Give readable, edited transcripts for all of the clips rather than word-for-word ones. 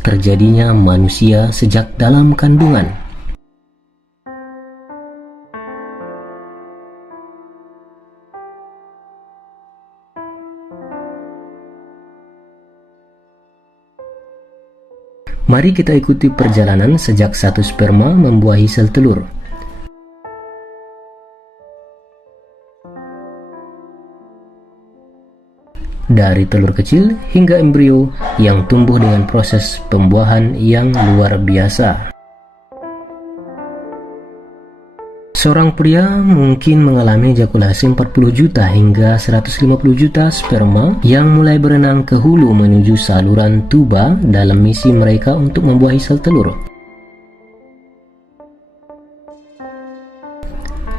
terjadinya manusia sejak dalam kandungan. Mari kita ikuti perjalanan sejak satu sperma membuahi sel telur. Dari telur kecil hingga embrio yang tumbuh dengan proses pembuahan yang luar biasa. Seorang pria mungkin mengalami ejakulasi 40 juta hingga 150 juta sperma yang mulai berenang ke hulu menuju saluran tuba dalam misi mereka untuk membuahi sel telur.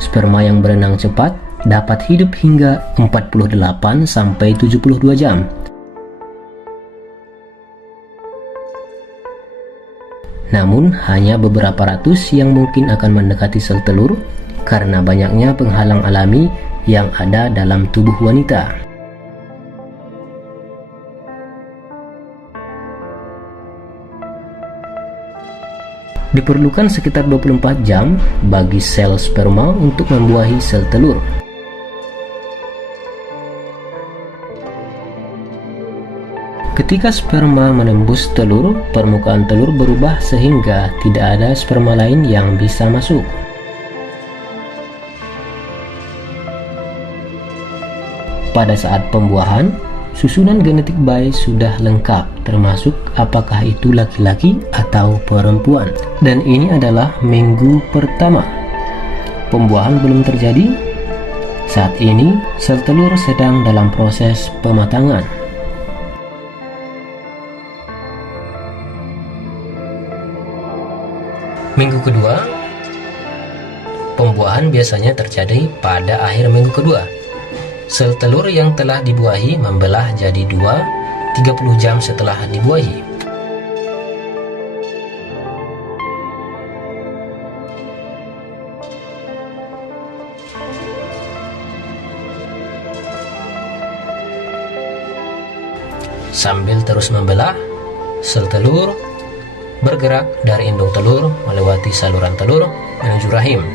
Sperma yang berenang cepat dapat hidup hingga 48 sampai 72 jam. Namun, hanya beberapa ratus yang mungkin akan mendekati sel telur karena banyaknya penghalang alami yang ada dalam tubuh wanita. Diperlukan sekitar 24 jam bagi sel sperma untuk membuahi sel telur. Ketika sperma menembus telur, permukaan telur berubah sehingga tidak ada sperma lain yang bisa masuk. Pada saat pembuahan, susunan genetik bayi sudah lengkap, termasuk apakah itu laki-laki atau perempuan. Dan ini adalah minggu pertama. Pembuahan belum terjadi. Saat ini, sel telur sedang dalam proses pematangan. Minggu kedua, pembuahan biasanya terjadi pada akhir minggu kedua. Sel telur yang telah dibuahi membelah jadi dua 30 jam setelah dibuahi. Sambil terus membelah, sel telur bergerak dari indung telur melewati saluran telur menuju rahim.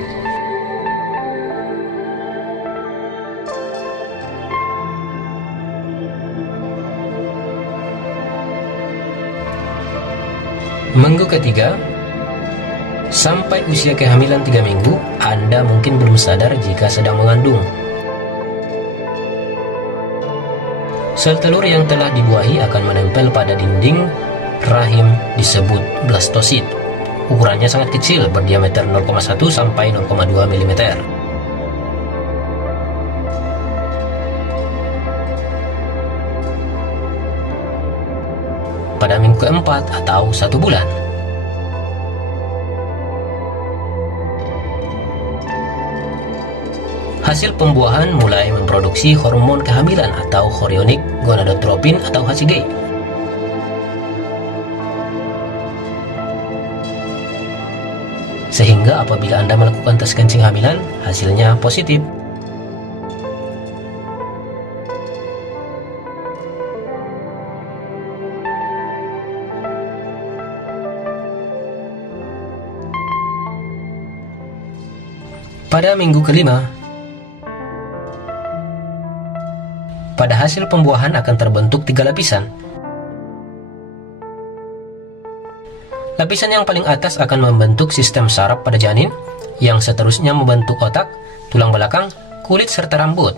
Minggu ketiga, sampai usia kehamilan 3 minggu, Anda mungkin belum sadar jika sedang mengandung. Sel telur yang telah dibuahi akan menempel pada dinding rahim disebut blastosit. Ukurannya sangat kecil, berdiameter 0,1 sampai 0,2 mm. Pada minggu keempat atau 1 bulan, hasil pembuahan mulai memproduksi hormon kehamilan atau chorionic gonadotropin atau HCG. Sehingga apabila Anda melakukan tes kencing hamilan, hasilnya positif. Pada minggu kelima, pada hasil pembuahan akan terbentuk 3 lapisan. Lapisan yang paling atas akan membentuk sistem saraf pada janin, yang seterusnya membentuk otak, tulang belakang, kulit, serta rambut.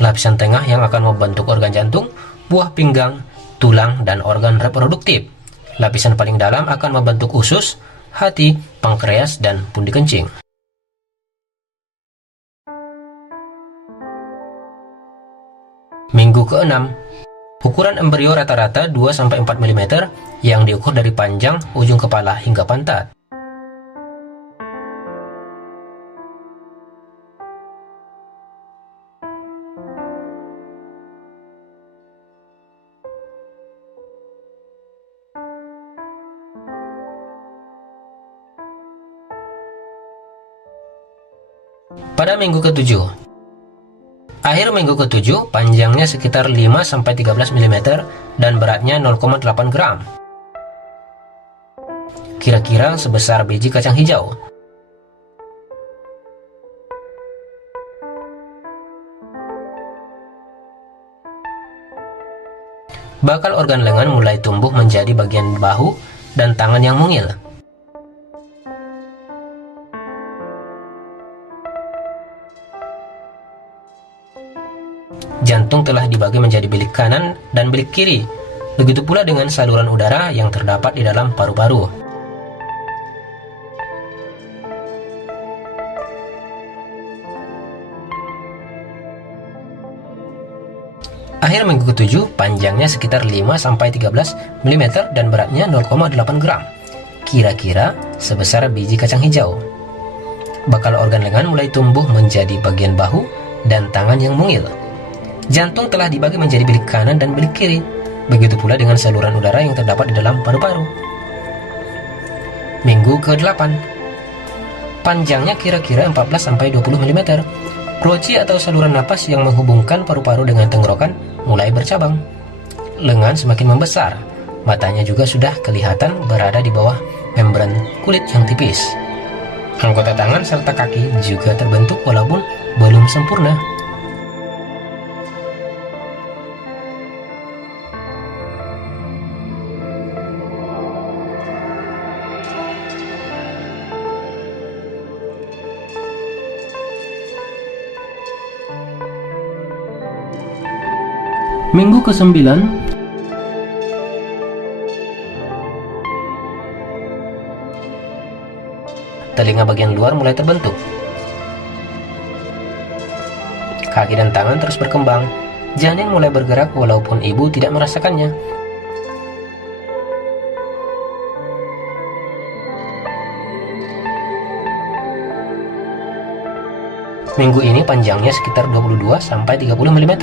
Lapisan tengah yang akan membentuk organ jantung, buah pinggang, tulang, dan organ reproduktif. Lapisan paling dalam akan membentuk usus, hati, pankreas, dan pundi kencing. Minggu ke-6, ukuran embrio rata-rata 2-4 mm yang diukur dari panjang ujung kepala hingga pantat. Pada minggu ke-7, Akhir minggu ke-7, panjangnya sekitar 5-13 mm dan beratnya 0,8 gram. Kira-kira sebesar biji kacang hijau. Bakal organ lengan mulai tumbuh menjadi bagian bahu dan tangan yang mungil. Jantung telah dibagi menjadi bilik kanan dan bilik kiri. Begitu pula dengan saluran udara yang terdapat di dalam paru-paru. Akhir minggu ke-7, panjangnya sekitar 5-13 mm dan beratnya 0,8 gram. Kira-kira sebesar biji kacang hijau. Bakal organ lengan mulai tumbuh menjadi bagian bahu dan tangan yang mungil. Jantung telah dibagi menjadi bilik kanan dan bilik kiri. Begitu pula dengan saluran udara yang terdapat di dalam paru-paru. Minggu ke-8, panjangnya kira-kira 14-20 mm. Kloci atau saluran napas yang menghubungkan paru-paru dengan tenggorokan mulai bercabang. Lengan semakin membesar. Matanya juga sudah kelihatan berada di bawah membran kulit yang tipis. Anggota tangan serta kaki juga terbentuk walaupun belum sempurna. Minggu ke-9, telinga bagian luar mulai terbentuk. Kaki dan tangan terus berkembang. Janin mulai bergerak walaupun ibu tidak merasakannya. Minggu ini panjangnya sekitar 22-30 mm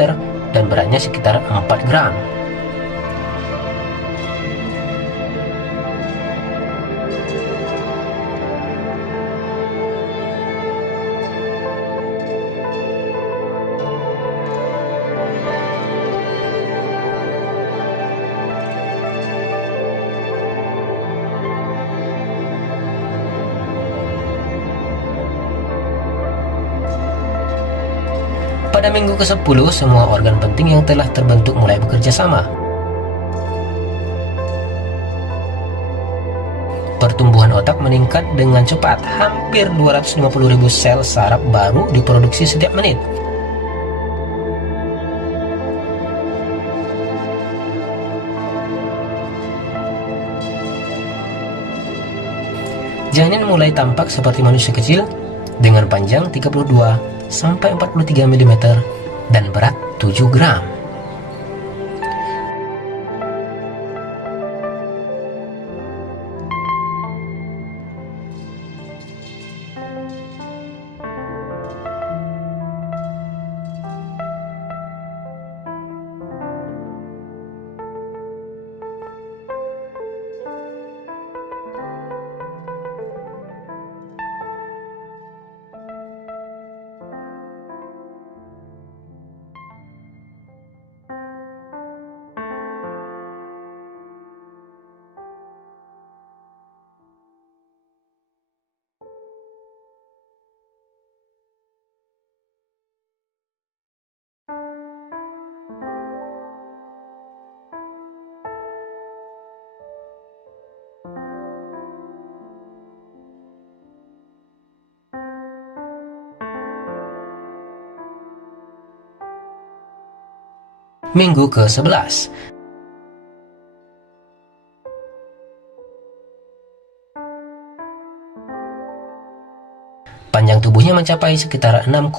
dan beratnya sekitar 4 gram. Pada minggu ke-10, semua organ penting yang telah terbentuk mulai bekerja sama. Pertumbuhan otak meningkat dengan cepat, hampir 250.000 sel saraf baru diproduksi setiap menit. Janin mulai tampak seperti manusia kecil dengan panjang 32-43 mm dan berat 7 gram. Minggu ke-11, panjang tubuhnya mencapai sekitar 6,5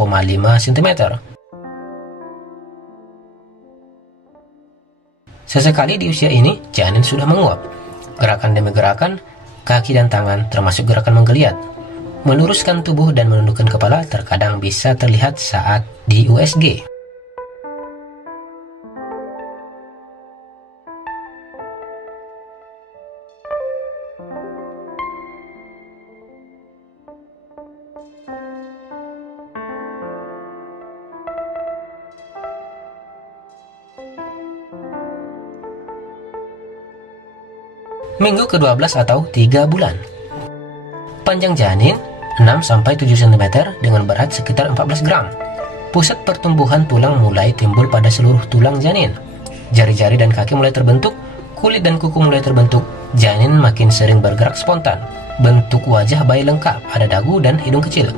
cm. Sesekali di usia ini, janin sudah menguap. Gerakan demi gerakan, kaki dan tangan termasuk gerakan menggeliat, meluruskan tubuh dan menundukkan kepala terkadang bisa terlihat saat di USG. Minggu ke-12 atau 3 bulan. Panjang janin 6-7 cm dengan berat sekitar 14 gram. Pusat pertumbuhan tulang mulai timbul pada seluruh tulang janin. Jari-jari dan kaki mulai terbentuk, kulit dan kuku mulai terbentuk, janin makin sering bergerak spontan. Bentuk wajah bayi lengkap, ada dagu dan hidung kecil.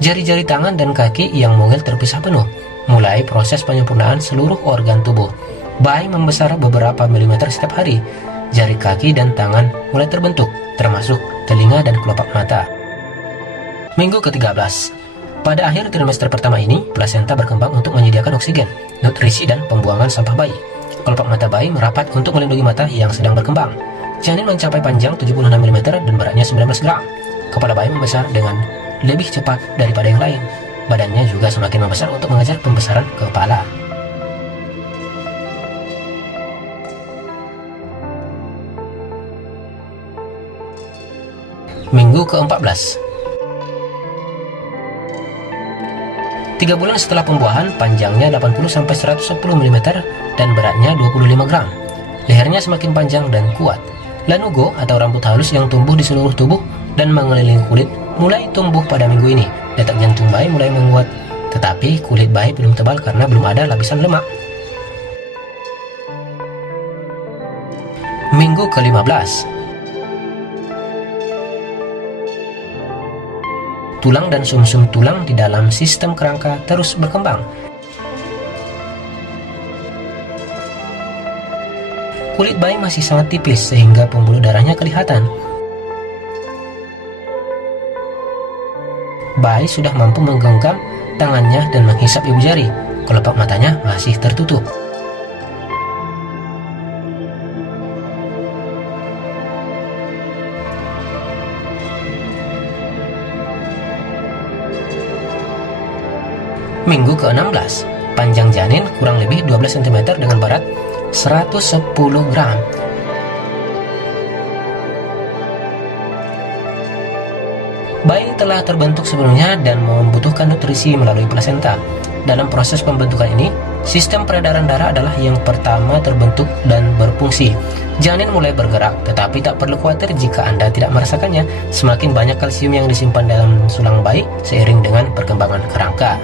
Jari-jari tangan dan kaki yang mungil terpisah penuh. Mulai proses penyempurnaan seluruh organ tubuh. Bayi membesar beberapa milimeter setiap hari. Jari kaki dan tangan mulai terbentuk, termasuk telinga dan kelopak mata. Minggu ke-13. Pada akhir trimester pertama ini, plasenta berkembang untuk menyediakan oksigen, nutrisi, dan pembuangan sampah bayi. Kelopak mata bayi merapat untuk melindungi mata yang sedang berkembang. Janin mencapai panjang 76 mm dan beratnya 19 gram. Kepala bayi membesar dengan lebih cepat daripada yang lain. Badannya juga semakin membesar untuk mengejar pembesaran kepala. Minggu ke-14. 3 bulan setelah pembuahan, panjangnya 80-110 mm dan beratnya 25 gram. Lehernya semakin panjang dan kuat. Lanugo atau rambut halus yang tumbuh di seluruh tubuh dan mengelilingi kulit mulai tumbuh pada minggu ini. Detak jantung bayi mulai menguat, tetapi kulit bayi belum tebal karena belum ada lapisan lemak. Minggu ke-15. Tulang dan sumsum tulang di dalam sistem kerangka terus berkembang. Kulit bayi masih sangat tipis sehingga pembuluh darahnya kelihatan. Bayi sudah mampu menggenggam tangannya dan menghisap ibu jari. Kelopak matanya masih tertutup. Minggu ke-16. Panjang janin kurang lebih 12 cm dengan berat 110 gram. Bayi telah terbentuk sebelumnya dan membutuhkan nutrisi melalui plasenta. Dalam proses pembentukan ini, sistem peredaran darah adalah yang pertama terbentuk dan berfungsi. Janin mulai bergerak, tetapi tak perlu khawatir jika Anda tidak merasakannya. Semakin banyak kalsium yang disimpan dalam tulang bayi seiring dengan perkembangan kerangka.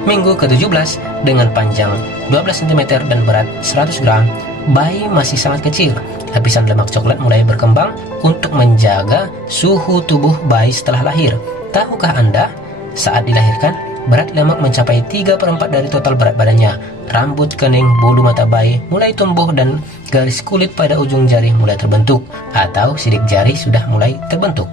Minggu ke-17, dengan panjang 12 cm dan berat 100 gram, bayi masih sangat kecil. Lapisan lemak coklat mulai berkembang untuk menjaga suhu tubuh bayi setelah lahir. Tahukah Anda, saat dilahirkan, berat lemak mencapai 3/4 dari total berat badannya. Rambut kening, bulu mata bayi mulai tumbuh dan garis kulit pada ujung jari mulai terbentuk, atau sidik jari sudah mulai terbentuk.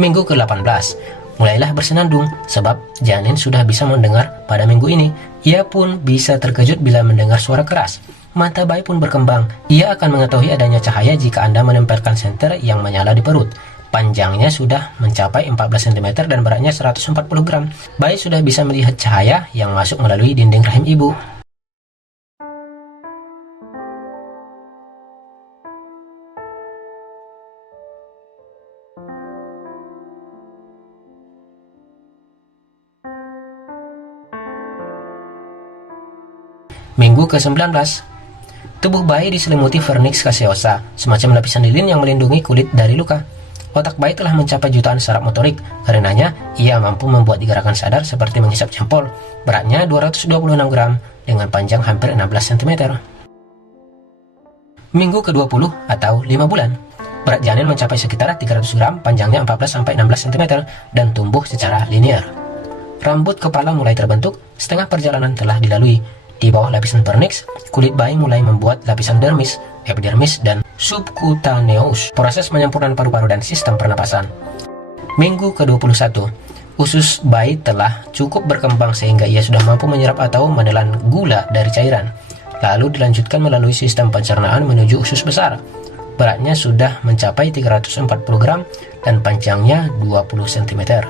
Minggu ke-18, mulailah bersenandung sebab janin sudah bisa mendengar pada minggu ini. Ia pun bisa terkejut bila mendengar suara keras. Mata bayi pun berkembang. Ia akan mengetahui adanya cahaya jika Anda menempelkan senter yang menyala di perut. Panjangnya sudah mencapai 14 cm dan beratnya 140 gram. Bayi sudah bisa melihat cahaya yang masuk melalui dinding rahim ibu. Minggu ke-19. Tubuh bayi diselimuti vernix caseosa, semacam lapisan lilin yang melindungi kulit dari luka. Otak bayi telah mencapai jutaan saraf motorik, karenanya ia mampu membuat gerakan sadar seperti menghisap jempol. Beratnya 226 gram dengan panjang hampir 16 cm. Minggu ke-20 atau 5 bulan. Berat janin mencapai sekitar 300 gram, panjangnya 14-16 cm dan tumbuh secara linear. Rambut kepala mulai terbentuk, setengah perjalanan telah dilalui. Di bawah lapisan vernix, kulit bayi mulai membuat lapisan dermis, epidermis, dan subcutaneous, proses penyempurnaan paru-paru dan sistem pernapasan. Minggu ke-21, usus bayi telah cukup berkembang sehingga ia sudah mampu menyerap atau menelan gula dari cairan. Lalu dilanjutkan melalui sistem pencernaan menuju usus besar. Beratnya sudah mencapai 340 gram dan panjangnya 20 cm.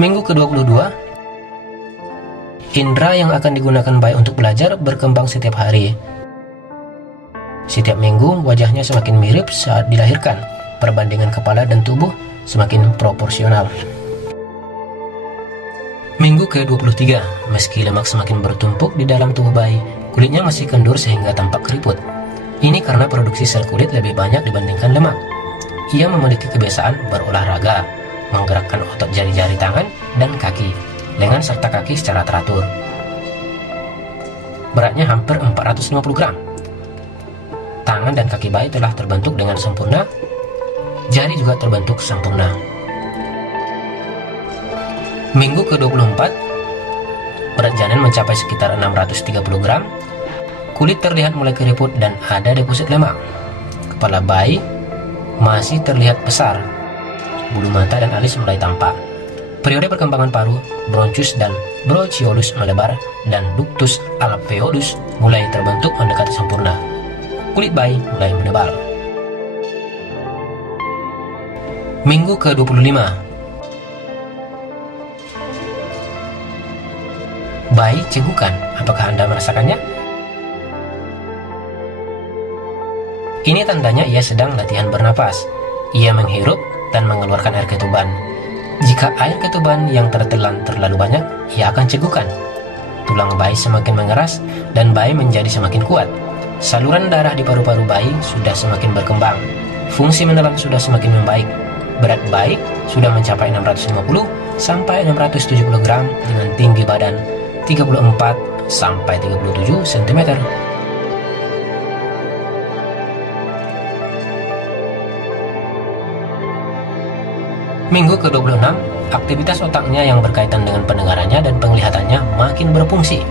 Minggu ke-22, Indera yang akan digunakan bayi untuk belajar berkembang setiap hari. Setiap minggu, wajahnya semakin mirip saat dilahirkan. Perbandingan kepala dan tubuh semakin proporsional. Minggu ke-23, meski lemak semakin bertumpuk di dalam tubuh bayi, kulitnya masih kendur sehingga tampak keriput. Ini karena produksi sel kulit lebih banyak dibandingkan lemak. Ia memiliki kebiasaan berolahraga, menggerakkan otot jari-jari tangan dan kaki, lengan serta kaki secara teratur. Beratnya hampir 450 gram. Tangan dan kaki bayi telah terbentuk dengan sempurna, jari juga terbentuk sempurna. Minggu ke-24, berat janin mencapai sekitar 630 gram, kulit terlihat mulai keriput dan ada deposit lemak. Kepala bayi masih terlihat besar, bulu mata dan alis mulai tampak. Periode perkembangan paru, bronchus dan bronchiolus melebar, dan ductus alveolus mulai terbentuk mendekati sempurna. Kulit bayi mulai menebal. Minggu ke-25, bayi cegukan. Apakah Anda merasakannya? Ini tandanya ia sedang latihan bernapas. Ia menghirup dan mengeluarkan air ketuban. Jika air ketuban yang tertelan terlalu banyak, ia akan cegukan. Tulang bayi semakin mengeras dan bayi menjadi semakin kuat. Saluran darah di paru-paru bayi sudah semakin berkembang. Fungsi menelan sudah semakin membaik. Berat bayi sudah mencapai 650 sampai 670 gram dengan tinggi badan 34 sampai 37 cm. Minggu ke-26, aktivitas otaknya yang berkaitan dengan pendengarannya dan penglihatannya makin berfungsi.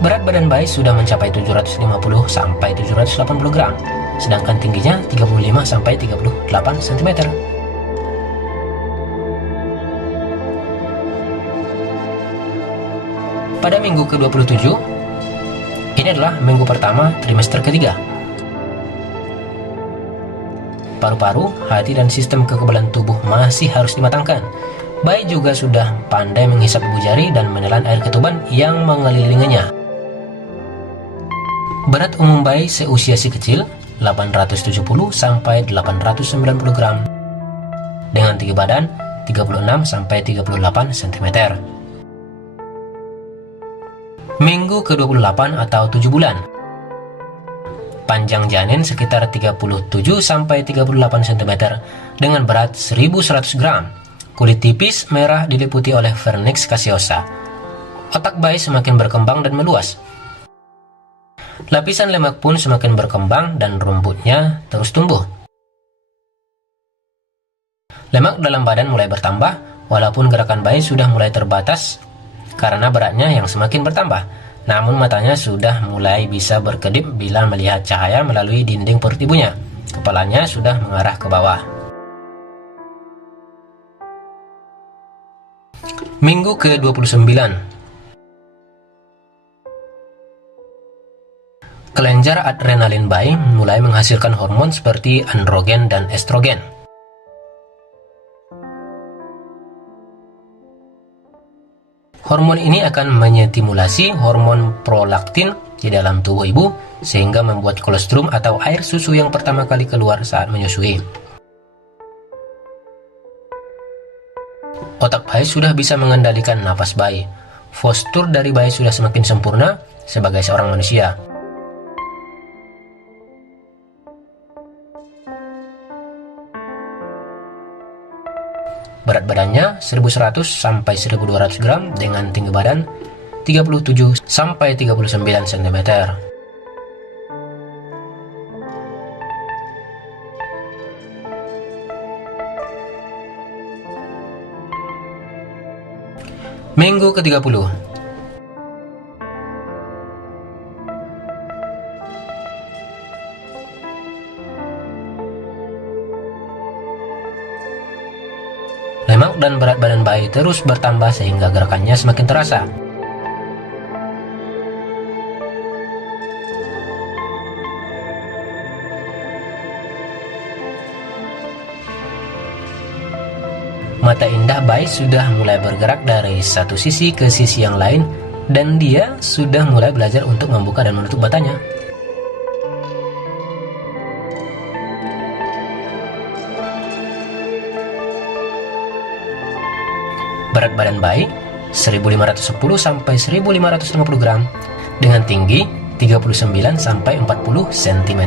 Berat badan bayi sudah mencapai 750 sampai 780 gram, sedangkan tingginya 35 sampai 38 cm. Pada minggu ke-27, ini adalah minggu pertama trimester ketiga. Paru-paru, hati, dan sistem kekebalan tubuh masih harus dimatangkan. Bayi juga sudah pandai menghisap ibu jari dan menelan air ketuban yang mengelilinginya. Berat umum bayi seusia si kecil 870 sampai 890 gram. Dengan tinggi badan 36 sampai 38 cm. Minggu ke-28 atau 7 bulan. Panjang janin sekitar 37 sampai 38 cm dengan berat 1100 gram. Kulit tipis merah diliputi oleh vernix caseosa. Otak bayi semakin berkembang dan meluas. Lapisan lemak pun semakin berkembang dan rambutnya terus tumbuh. Lemak dalam badan mulai bertambah, walaupun gerakan bayi sudah mulai terbatas karena beratnya yang semakin bertambah. Namun matanya sudah mulai bisa berkedip bila melihat cahaya melalui dinding perut ibunya. Kepalanya sudah mengarah ke bawah. Minggu ke-29. Kelenjar adrenalin bayi mulai menghasilkan hormon seperti androgen dan estrogen. Hormon ini akan menytimulasi hormon prolaktin di dalam tubuh ibu sehingga membuat kolostrum atau air susu yang pertama kali keluar saat menyusui. Otak bayi sudah bisa mengendalikan napas bayi. Postur dari bayi sudah semakin sempurna sebagai seorang manusia. Berat badannya 1100 sampai 1200 gram dengan tinggi badan 37 sampai 39 cm. Minggu ke-30. Lemak dan berat badan bayi terus bertambah sehingga gerakannya semakin terasa. Mata indah bayi sudah mulai bergerak dari satu sisi ke sisi yang lain, dan dia sudah mulai belajar untuk membuka dan menutup matanya. Berat badan bayi 1510 sampai 1550 gram dengan tinggi 39 sampai 40 cm.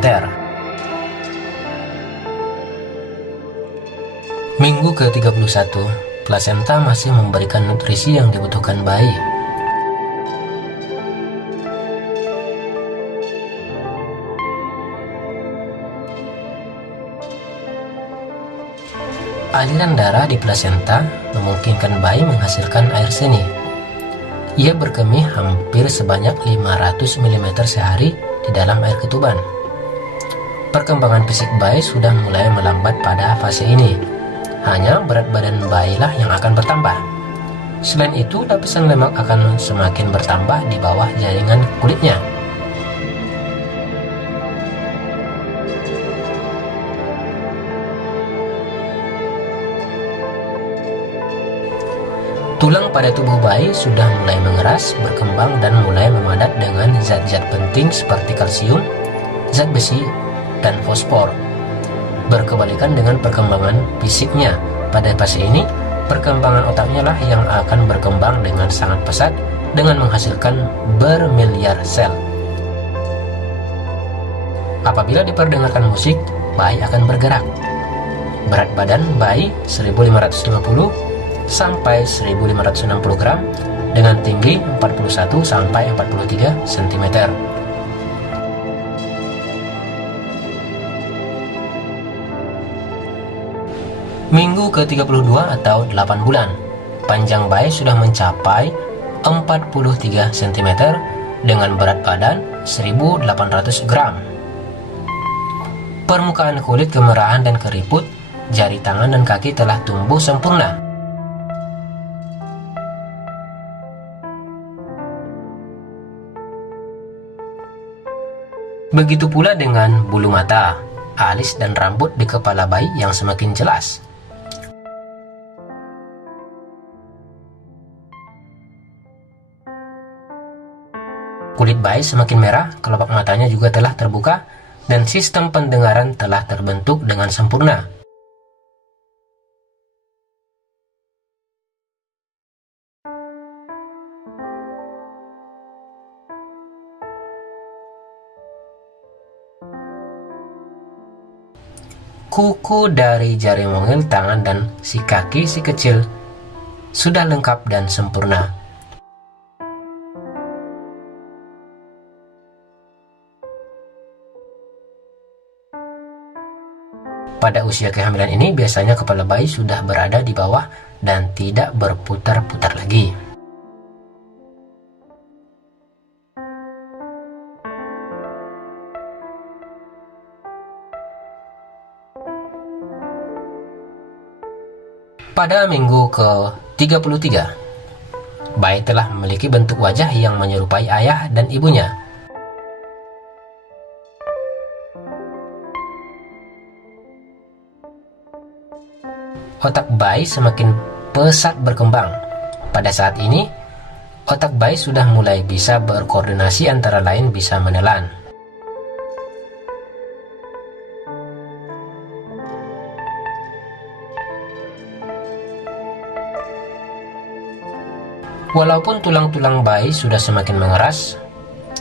Minggu ke-31, plasenta masih memberikan nutrisi yang dibutuhkan bayi. Aliran darah di plasenta memungkinkan bayi menghasilkan air seni. Ia berkemih hampir sebanyak 500 mm sehari di dalam air ketuban. Perkembangan fisik bayi sudah mulai melambat pada fase ini. Hanya berat badan bayilah yang akan bertambah. Selain itu, lapisan lemak akan semakin bertambah di bawah jaringan kulitnya. Tulang pada tubuh bayi sudah mulai mengeras, berkembang, dan mulai memadat dengan zat-zat penting seperti kalsium, zat besi, dan fosfor. Berkebalikan dengan perkembangan fisiknya, pada fase ini, perkembangan otaknya lah yang akan berkembang dengan sangat pesat dengan menghasilkan bermiliar sel. Apabila diperdengarkan musik, bayi akan bergerak. Berat badan bayi 1550 sampai 1560 gram dengan tinggi 41 sampai 43 cm. Minggu ke-32 atau 8 bulan, panjang bayi sudah mencapai 43 cm dengan berat badan 1800 gram. Permukaan kulit kemerahan dan keriput, jari tangan dan kaki telah tumbuh sempurna. Begitu pula dengan bulu mata, alis, dan rambut di kepala bayi yang semakin jelas. Kulit bayi semakin merah, kelopak matanya juga telah terbuka, dan sistem pendengaran telah terbentuk dengan sempurna. Kuku dari jari mungil, tangan, dan si kaki si kecil sudah lengkap dan sempurna. Pada usia kehamilan ini, biasanya kepala bayi sudah berada di bawah dan tidak berputar-putar lagi. Pada minggu ke-33, bayi telah memiliki bentuk wajah yang menyerupai ayah dan ibunya. Otak bayi semakin pesat berkembang. Pada saat ini, otak bayi sudah mulai bisa berkoordinasi, antara lain bisa menelan. Walaupun tulang-tulang bayi sudah semakin mengeras,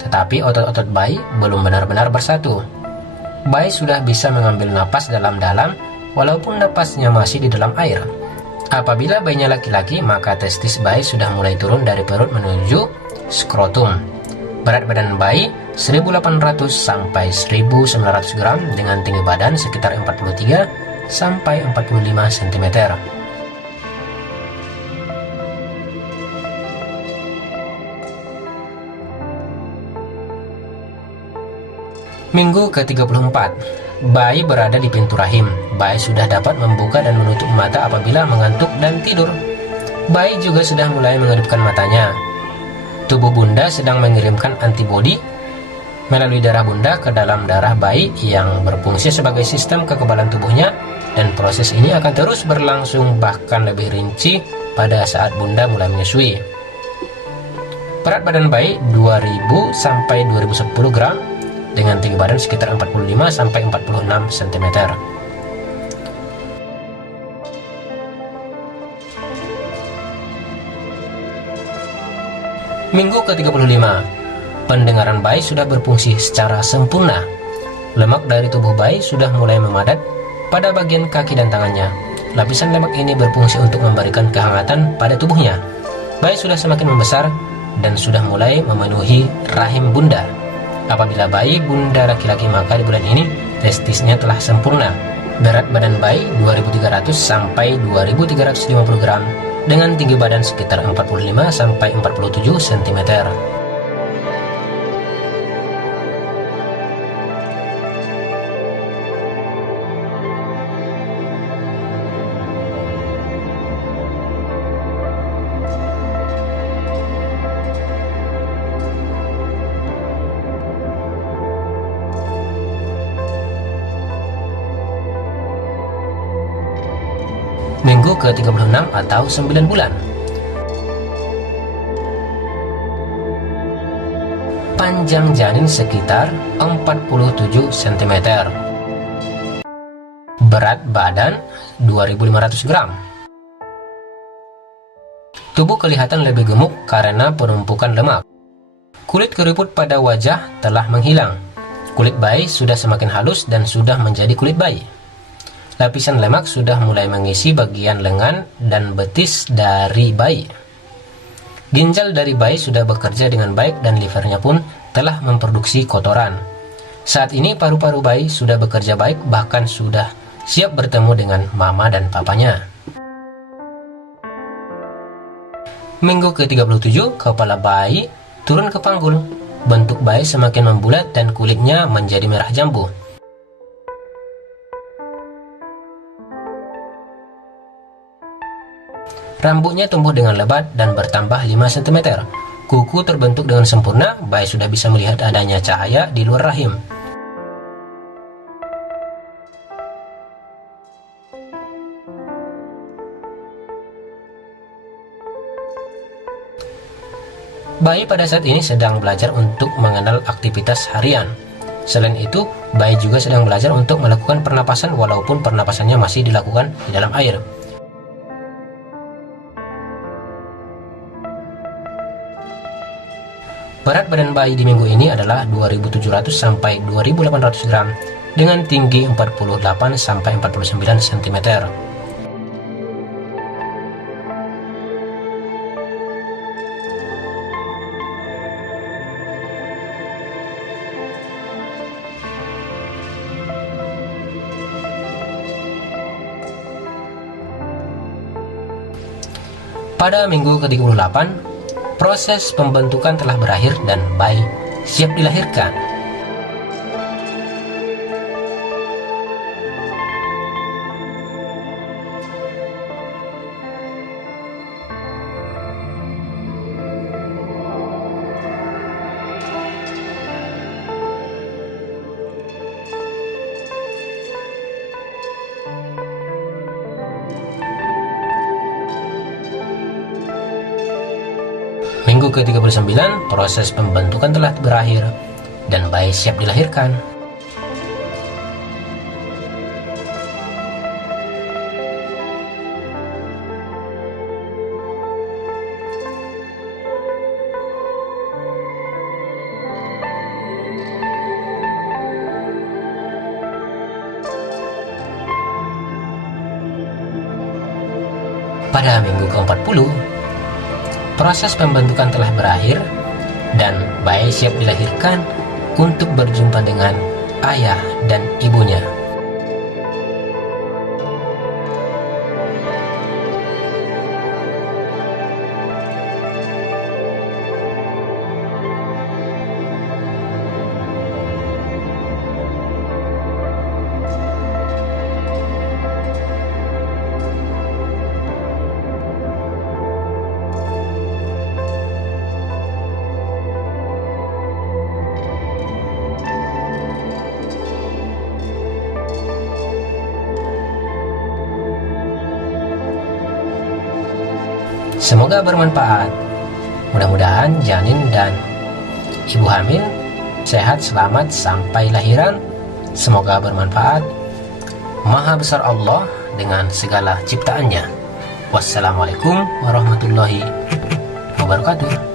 tetapi otot-otot bayi belum benar-benar bersatu. Bayi sudah bisa mengambil napas dalam-dalam walaupun napasnya masih di dalam air. Apabila bayinya laki-laki, maka testis bayi sudah mulai turun dari perut menuju skrotum. Berat badan bayi 1800 sampai 1900 gram dengan tinggi badan sekitar 43 sampai 45 cm. Minggu ke-34, bayi berada di pintu rahim. Bayi sudah dapat membuka dan menutup mata apabila mengantuk dan tidur. Bayi juga sudah mulai mengedipkan matanya. Tubuh bunda sedang mengirimkan antibodi melalui darah bunda ke dalam darah bayi yang berfungsi sebagai sistem kekebalan tubuhnya dan proses ini akan terus berlangsung bahkan lebih rinci pada saat bunda mulai menyusui. Berat badan bayi 2000 sampai 2010 gram dengan tinggi badan sekitar 45 sampai 46 cm. Minggu ke-35, pendengaran bayi sudah berfungsi secara sempurna. Lemak dari tubuh bayi sudah mulai memadat pada bagian kaki dan tangannya. Lapisan lemak ini berfungsi untuk memberikan kehangatan pada tubuhnya. Bayi sudah semakin membesar dan sudah mulai memenuhi rahim bunda. Apabila bayi bunda laki-laki, maka di bulan ini testisnya telah sempurna. Berat badan bayi 2300 sampai 2350 gram dengan tinggi badan sekitar 45 sampai 47 cm. Minggu ke-36 atau 9 bulan. Panjang janin sekitar 47 cm. Berat badan 2500 gram. Tubuh kelihatan lebih gemuk karena penumpukan lemak. Kulit keriput pada wajah telah menghilang. Kulit bayi sudah semakin halus dan sudah menjadi kulit bayi. Lapisan lemak sudah mulai mengisi bagian lengan dan betis dari bayi. Ginjal dari bayi sudah bekerja dengan baik dan livernya pun telah memproduksi kotoran. Saat ini paru-paru bayi sudah bekerja baik, bahkan sudah siap bertemu dengan mama dan papanya. Minggu ke-37, kepala bayi turun ke panggul. Bentuk bayi semakin membulat dan kulitnya menjadi merah jambu. Rambutnya tumbuh dengan lebat dan bertambah 5 cm. Kuku terbentuk dengan sempurna, bayi sudah bisa melihat adanya cahaya di luar rahim. Bayi pada saat ini sedang belajar untuk mengenal aktivitas harian. Selain itu, bayi juga sedang belajar untuk melakukan pernapasan walaupun pernapasannya masih dilakukan di dalam air. Berat badan bayi di minggu ini adalah 2700 sampai 2800 gram dengan tinggi 48 sampai 49 cm. Pada minggu ke-38, proses pembentukan telah berakhir dan bayi siap dilahirkan. Minggu ke-39, proses pembentukan telah berakhir dan bayi siap dilahirkan. Pada minggu ke-40, proses pembentukan telah berakhir dan bayi siap dilahirkan untuk berjumpa dengan ayah dan ibunya. Semoga bermanfaat. Mudah-mudahan janin dan ibu hamil sehat selamat sampai lahiran. Semoga bermanfaat. Maha besar Allah dengan segala ciptaannya. Wassalamualaikum warahmatullahi wabarakatuh.